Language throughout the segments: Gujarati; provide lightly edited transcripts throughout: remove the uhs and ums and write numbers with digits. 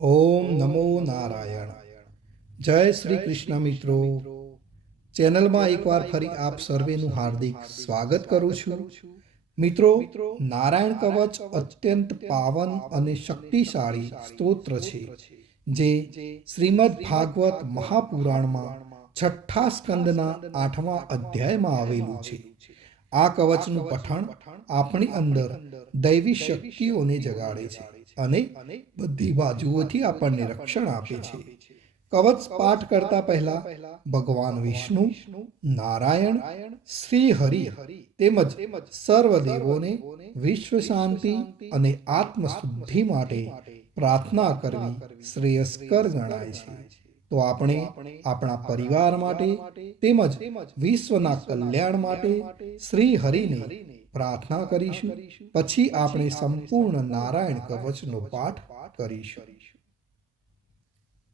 ઓમ નમો નારાયણ. જય શ્રી કૃષ્ણ મિત્રો. ચેનલમાં એકવાર ફરી આપ સર્વેનું હાર્દિક સ્વાગત કરું છું. મિત્રો, નારાયણ કવચ અત્યંત પાવન અને શક્તિશાળી સ્તોત્ર છે, જે શ્રીમદ ભાગવત મહાપુરાણમાં છઠ્ઠા સ્કંદના 8મા અધ્યાયમાં આવેલું છે. આ કવચનું પઠણ આપણી અંદર દૈવી શક્તિઓને જગાડે છે અને બધી બાજુઓથી આપણને રક્ષણ આપે છે. કવચ પાઠ કરતા પહેલા ભગવાન વિષ્ણુ, નારાયણ, શ્રી હરિ તેમજ સર્વ દેવોને વિશ્વ શાંતિ અને આત્મશુદ્ધિ માટે પ્રાર્થના કરવી શ્રેયસ્કર ગણાય છે. તો આપણે આપણા પરિવાર માટે તેમજ વિશ્વના કલ્યાણ માટે શ્રી હરિને પ્રાર્થના કરીશું. પછી આપણે સંપૂર્ણ નારાયણ કવચનો પાઠ કરીશું.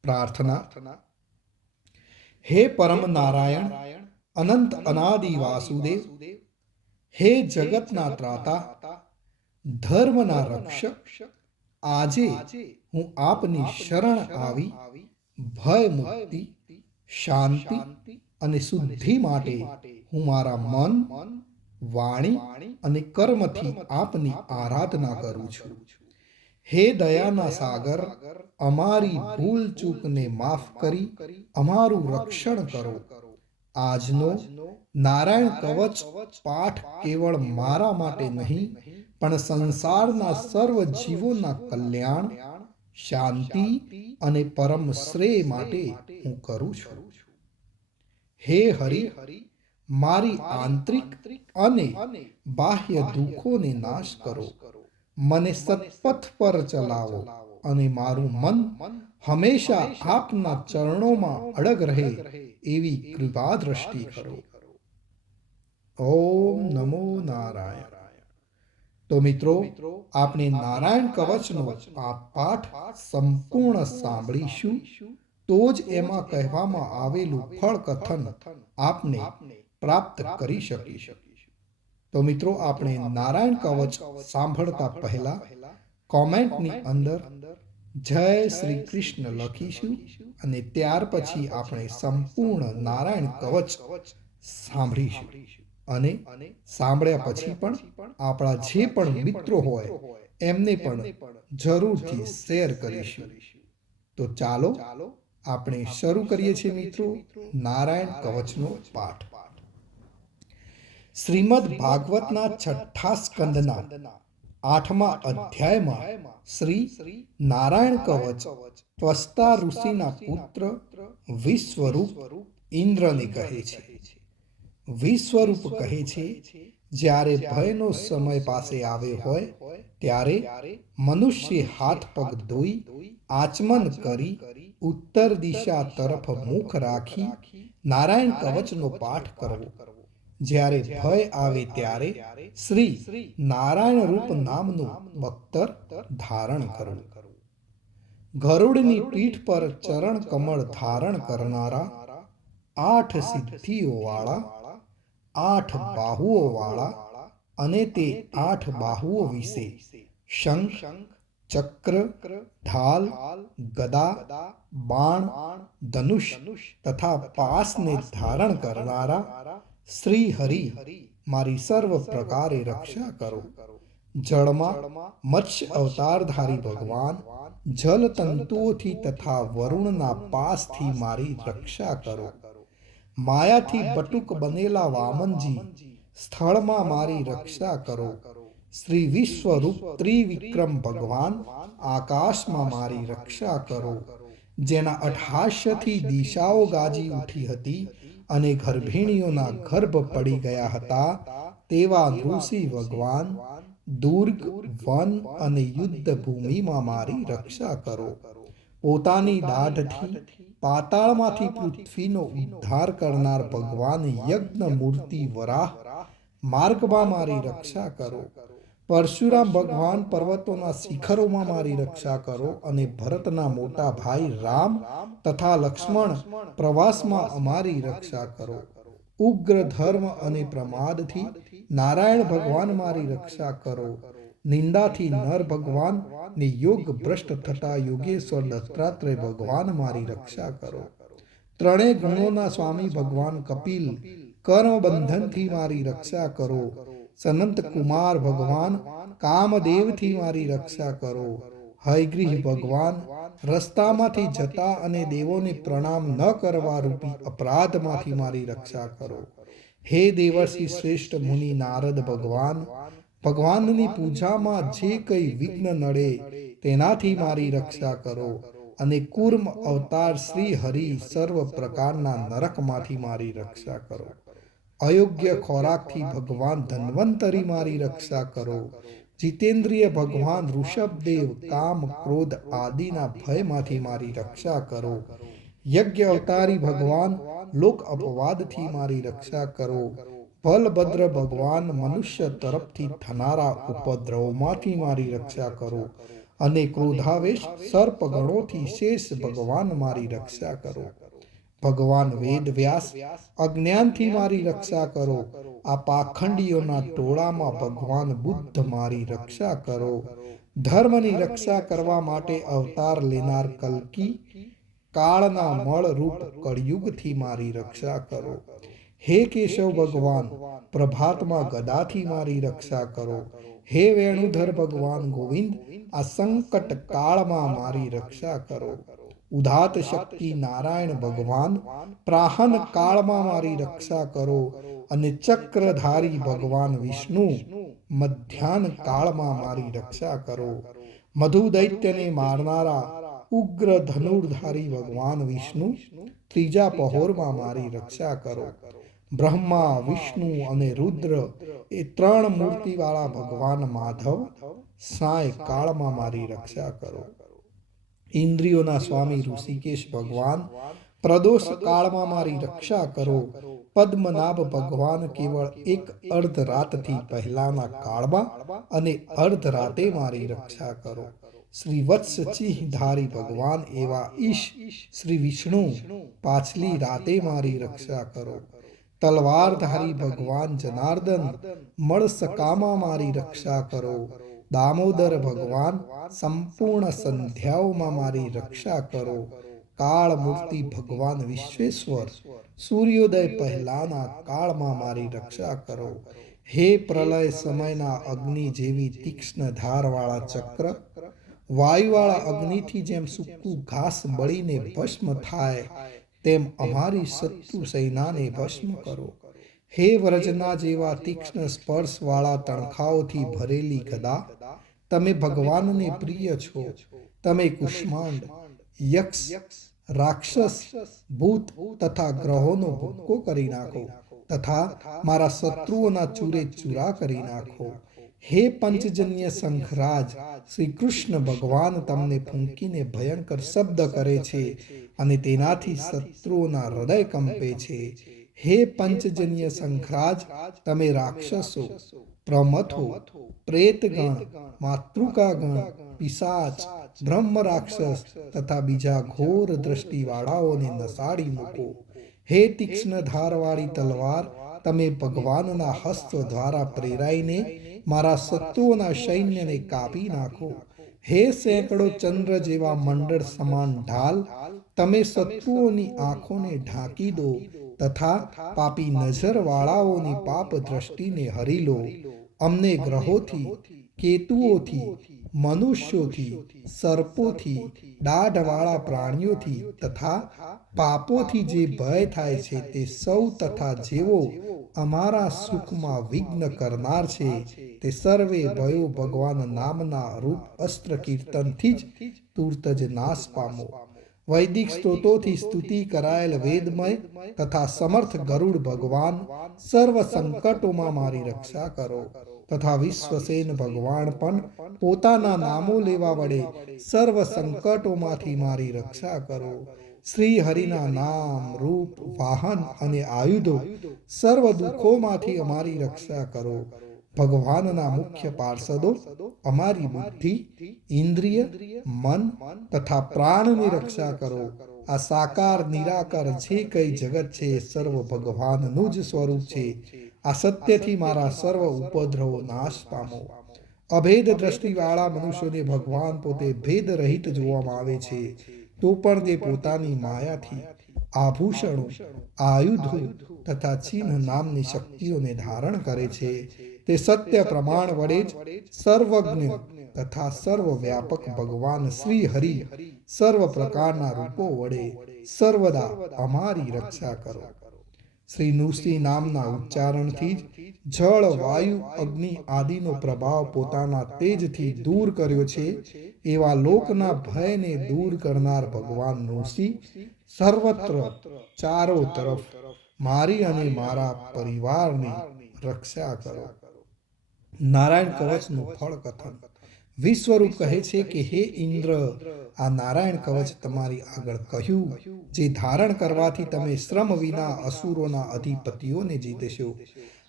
પ્રાર્થના. હે પરમ નારાયણ, અનંત અનાદિ વાસુદેવ, હે જગતના ત્રાતા, ધર્મના રક્ષક, આજે હું આપની શરણ આવી ભય મુક્તિ, શાંતિ અને શુદ્ધિ માટે હું મારા મન, વાણી અને કર્મથી આપની આરાધના કરું છું. હે દયાના સાગર, અમારી ભૂલ ચૂકને માફ કરી અમારું રક્ષણ કરો. આજનો નારાયણ કવચ પાઠ કેવળ મારા માટે નહીં, પણ સંસારના સર્વ જીવોના કલ્યાણ, શાંતિ અને પરમ શ્રેય માટે હું કરું છું. હે હરિ, મારી આંતરિક અને બાહ્ય દુઃખોને નાશ કરો. મને સત્પથ પર ચલાવો અને મારું મન હંમેશા આપના ચરણોમાં અડગ રહે એવી કૃપા દ્રષ્ટિ કરો. ઓમ નમો નારાયણ. તો મિત્રો, આપણે નારાયણ કવચનો આ પાઠ સંપૂર્ણ સાંભળીશું, તો જ એમાં કહેવામાં આવેલું ફળ કથન આપને પ્રાપ્ત કરી શકીશું. તો મિત્રો, આપણે નારાયણ કવચ સાંભળતા પહેલા કોમેન્ટની અંદર જય શ્રી કૃષ્ણ લખીશું અને ત્યાર પછી આપણે સંપૂર્ણ નારાયણ કવચ સાંભળીશું. અને સાંભળ્યા પછી પણ આપણા જે પણ મિત્રો હોય એમને પણ જરૂરથી શેર કરીશું. તો ચાલો આપણે શરૂ કરીએ છીએ મિત્રો નારાયણ કવચનો પાઠ. શ્રીમદ ભાગવતના છઠ્ઠા સ્કંદના 8મા અધ્યાયમાં શ્રી નારાયણ કવચ ત્વષ્ટા ઋષિના પુત્ર વિશ્વરૂપ ઇન્દ્રને કહે છે. વિશ્વરૂપ કહે છે, જ્યારે ભયનો સમય પાસે આવ્યો હોય ત્યારે મનુષ્ય હાથ પગ ધોઈ આચમન કરી ઉત્તર દિશા તરફ મુખ રાખી નારાયણ કવચનો પાઠ કરવો. જ્યારે ભય આવે ત્યારે શ્રી નારાયણ રૂપ નામનું બખ્તર ધારણ કરવું. ગરુડની પીઠ પર ચરણ કમળ ધારણ કરનારા, 8 સિદ્ધિઓ વાળા, 8 બાહુઓ વાળા અને તે 8 બાહુઓ વિશે શંખ, ચક્ર, ઢાલ, ગદા, બાણ, ધનુષ તથા પાસને ધારણ કરનારા શ્રી હરિ મારી સર્વ પ્રકારે રક્ષા કરો. જળમાં મત્સ્ય અવતારધારી ભગવાન જલ તંતુઓથી તથા વરુણના પાસથી મારી રક્ષા કરો. માયાથી બટુક બનેલા વામનજી સ્થળમાં મારી રક્ષા કરો. શ્રી વિશ્વરૂપ ત્રિવિક્રમ ભગવાન આકાશમાં મારી રક્ષા કરો. જેના અઠહાસ્યથી દિશાઓ ગાજી ઉઠી હતી અને ગર્ભિણીઓના ગર્ભ પડી ગયા હતા, તેવા ઋષિ ભગવાન દુર્ગ, વન અને યુદ્ધ ભૂમિમાં મારી રક્ષા કરો. પોતાની દાઢથી પાતાળમાંથી પૃથ્વીનો ઉદ્ધાર કરનાર ભગવાન યજ્ઞ મૂર્તિ વરાહ માર્ગમાં મારી રક્ષા કરો. પરશુરામ ભગવાન પર્વતોના શિખરોમાં મારી રક્ષા કરો અને ભરતના મોટા ભાઈ રામ તથા લક્ષ્મણ પ્રવાસમાં અમારી રક્ષા કરો. ઉગ્ર ધર્મ અને પ્રમાદથી નારાયણ ભગવાન મારી રક્ષા કરો. નિંદાથી નર ભગવાન ને યોગ ભ્રષ્ટ થતા યોગેશ્વર દત્તાત્રેય ભગવાન મારી રક્ષા કરો. ત્રણેય ગુણોના સ્વામી ભગવાન કપિલ કર્મ બંધનથી મારી રક્ષા કરો. સનંત કુમાર ભગવાન કામદેવથી મારી રક્ષા કરો. હયગ્રીહ ભગવાન રસ્તામાંથી જતા અને દેવોને પ્રણામ ન કરવા રૂપી અપરાધમાંથી મારી રક્ષા કરો. હે દેવર્ષિ શ્રેષ્ઠ મુનિ નારદ ભગવાન, ભગવાનની પૂજામાં જે કંઈ વિઘ્ન નડે તેનાથી મારી રક્ષા કરો. અને કૂર્મ અવતાર શ્રી હરિ સર્વ પ્રકારના નરકમાંથી મારી રક્ષા કરો. અયોગ્ય ખોરાકથી ભગવાન ધન્વંતરી મારી રક્ષા કરો. જીતેન્દ્રિય ભગવાન ઋષભદેવ કામ ક્રોધ આદિના ભયમાંથી મારી રક્ષા કરો. યજ્ઞ અવતારી ભગવાન લોક અપવાદથી મારી રક્ષા કરો. બલભદ્ર ભગવાન મનુષ્ય તરફથી થનારા ઉપદ્રવમાંથી મારી રક્ષા કરો. અને ક્રોધાવેશ સર્પગણોથી શેષ ભગવાન મારી રક્ષા કરો. ભગવાન વેદ વ્યાસ અજ્ઞાનથી મારી રક્ષા કરો. આ પાખંડીઓના ટોળામાં ભગવાન બુદ્ધ મારી રક્ષા કરો. ધર્મની રક્ષા કરવા માટે અવતાર લેનાર કલ્કી કાળના મળ રૂપ કળયુગથી મારી રક્ષા કરો. હે કેશવ ભગવાન પ્રભાતમાં ગદાથી મારી રક્ષા કરો. હે વેણુધર ભગવાન ગોવિંદ આ સંકટ કાળમાં મારી રક્ષા કરો. ઉદાત શક્તિ નારાયણ ભગવાન પ્રાહન કાળમાં મારી રક્ષા કરો. અને ચક્રધારી ભગવાન વિષ્ણુ મધ્યાહન કાળમાં મારી રક્ષા કરો. મધુ દૈત્યને મારનારા ઉગ્ર ધનુર્ધારી ભગવાન વિષ્ણુ ત્રીજા પહોરમાં મારી રક્ષા કરો. બ્રહ્મા વિષ્ણુ અને રુદ્ર એ ત્રણ મૂર્તિવાળા ભગવાન માધવ સાય કાળમાં મારી રક્ષા કરો. ઇન્દ્રિયોના સ્વામી ઋષિકેશ ભગવાન પ્રદોષ કાળમાં મારી રક્ષા કરો. પદ્મનાભ ભગવાન કેવળ એક અર્ધ રાતથી પહેલાના કાળમાં અને અર્ધ રાતે મારી રક્ષા કરો. શ્રી વત્સચિહધારી ભગવાન એવા ઈશ શ્રી વિષ્ણુ પાછલી રાતે મારી રક્ષા કરો. તલવારધારી ભગવાન જનાર્દન મળસકામાં મારી રક્ષા કરો. દામોદર ભગવાન સંપૂર્ણ સંધ્યાઓમાં મારી રક્ષા કરો. કાળ મૂર્તિ ભગવાન વિશ્વેશ્વર સૂર્યોદય પહેલાના કાળમાં મારી રક્ષા કરો. હે પ્રલય સમયના અગ્નિ જેવી તીક્ષ્ણ ધારવાળા ચક્ર વાયુવાળા અગ્નિથી જેમ સૂકું ઘાસ બળીને ભસ્મ થાય તેમ અમારી શત્રુ સેનાને ભસ્મ કરો. હે વ્રજના જેવા તીક્ષ્ણ સ્પર્શવાળા તણખાઓથી ભરેલી ગદા તમે ભગવાનને પ્રિય છો. તમે કુષ્માંડ યક્ષ રાક્ષસ ભૂત તથા ગ્રહોનો ભૂક્કો કરી નાખો તથા મારા શત્રુઓના ચૂરે ચૂરા કરી નાખો. હે પંચજન્ય શંખરાજ શ્રી કૃષ્ણ ભગવાન તમને ફૂંકીને ભયંકર શબ્દ કરે છે અને તેનાથી શત્રુઓના હૃદય કંપે છે. હે પંચજન્ય શંખરાજ તમે રાક્ષસો પ્રમથો પ્રેતગણ માતૃકાગણ પિશાચ બ્રહ્મ રાક્ષસ તથા બીજા ઘોર દ્રષ્ટિવાળાઓને નસાડી મૂકો. હે તીક્ષ્ણ ધારવાળી તલવાર તમે ભગવાનના હસ્ત દ્વારા પ્રેરાઈને મારા શત્રુઓના સૈન્યને કાપી નાખો. હે સેંકડો ચંદ્ર જેવા મંડળ સમાન ઢાલ તમે શત્રુઓની આંખોને ઢાંકી દો તથા પાપી નજરવાળાઓની પાપ દ્રષ્ટિને હરી લો. અમને ગ્રહોથી કેતુઓથી મનુષ્યોથી સર્પોથી દાઢવાળા પ્રાણીઓથી તથા પાપોથી જે ભય થાય છે તે સૌ તથા જેવો અમારા સુખમાં વિઘ્ન કરનાર છે તે સર્વે ભયો ભગવાન નામના રૂપ અસ્ત્ર કીર્તનથી જ તુર્ત જ નાશ પામો. વૈદિક સ્ત્રોતોથી સ્તુતિ કરાયેલ વેદમય તથા સમર્થ ગરુડ ભગવાન સર્વ સંકટોમાં મારી રક્ષા કરો તથા વિશ્વસેન ભગવાન પણ પોતાના નામો લેવા વડે સર્વ સંકટોમાંથી મારી રક્ષા કરો. શ્રી હરિના નામ રૂપ વાહન અને આયુધો સર્વ દુઃખોમાંથી અમારી રક્ષા કરો. ભગવાનના મુખ્ય પાર્ષદો અમારી બુદ્ધિ ઇન્દ્રિય મન તથા પ્રાણની રક્ષા કરો. આ સાકાર નિરાકાર જે કઈ જગત છે સર્વ ભગવાનનું જ સ્વરૂપ છે. આ સત્યથી મારા સર્વ ઉપદ્રવો નાશ પામો. અભેદ દ્રષ્ટિવાળા મનુષ્યોને ભગવાન પોતે ભેદ રહિત જોવામાં આવે છે, તો પણ તે પોતાની માયાથી આભૂષણો, આયુધો તથા ચિહ્ન નામની શક્તિઓને ધારણ કરે છે. તે સત્ય પ્રમાણ વડે જ સર્વજ્ઞ તથા સર્વવ્યાપક ભગવાન શ્રી હરિ સર્વ પ્રકારના રૂપો વડે સર્વદા અમારી રક્ષા કરો. શ્રી નૃસિંહ નામના ઉચ્ચારણથી જ જળ, વાયુ, અગ્નિ આદિનો પ્રભાવ પોતાના તેજથી દૂર કર્યો છે. એવા લોકના ભયને દૂર કરનાર ભગવાન નૃસિંહ સર્વત્ર ચારો તરફ મારી અને મારા પરિવારની રક્ષા કરો. નારાયણ કવચનું ફળ કથન. વિશ્વરૂપ કહે છે કે હે ઇન્દ્ર, આ નારાયણ કવચ તમારી આગળ કહ્યું, જે ધારણ કરવાથી તમે શ્રમ વિના અસુરોના અધિપતિઓને જીતશો.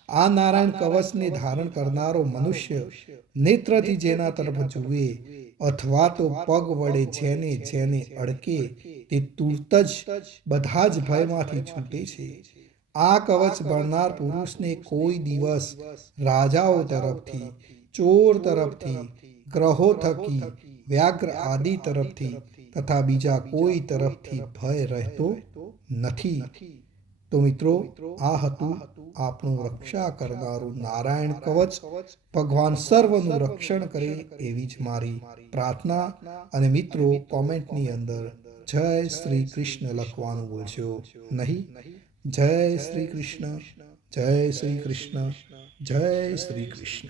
આ નારાયણ કવચને ધારણ કરનારો મનુષ્ય નેત્રથી જેના તરફ જુએ અથવા તો પગ વડે જેને જેને અડકે તે તુરત જ બધા જ ભયમાંથી છૂટે છે. આ કવચ ભણનાર પુરુષને કોઈ દિવસ રાજાઓ તરફથી, ચોર તરફથી, ગ્રહો થકી, વ્યાઘ્ર આદિ તરફથી તથા બીજા કોઈ તરફથી ભય રહેતો નથી. તો મિત્રો, આ હતું આપણું રક્ષા કરનારું નારાયણ કવચ. ભગવાન સર્વનું રક્ષણ કરે એવી જ મારી પ્રાર્થના. અને મિત્રો, કોમેન્ટની અંદર જય શ્રી કૃષ્ણ લખવાનું ભૂલશો નહીં. જય શ્રી કૃષ્ણ, જય શ્રી કૃષ્ણ, જય શ્રી કૃષ્ણ.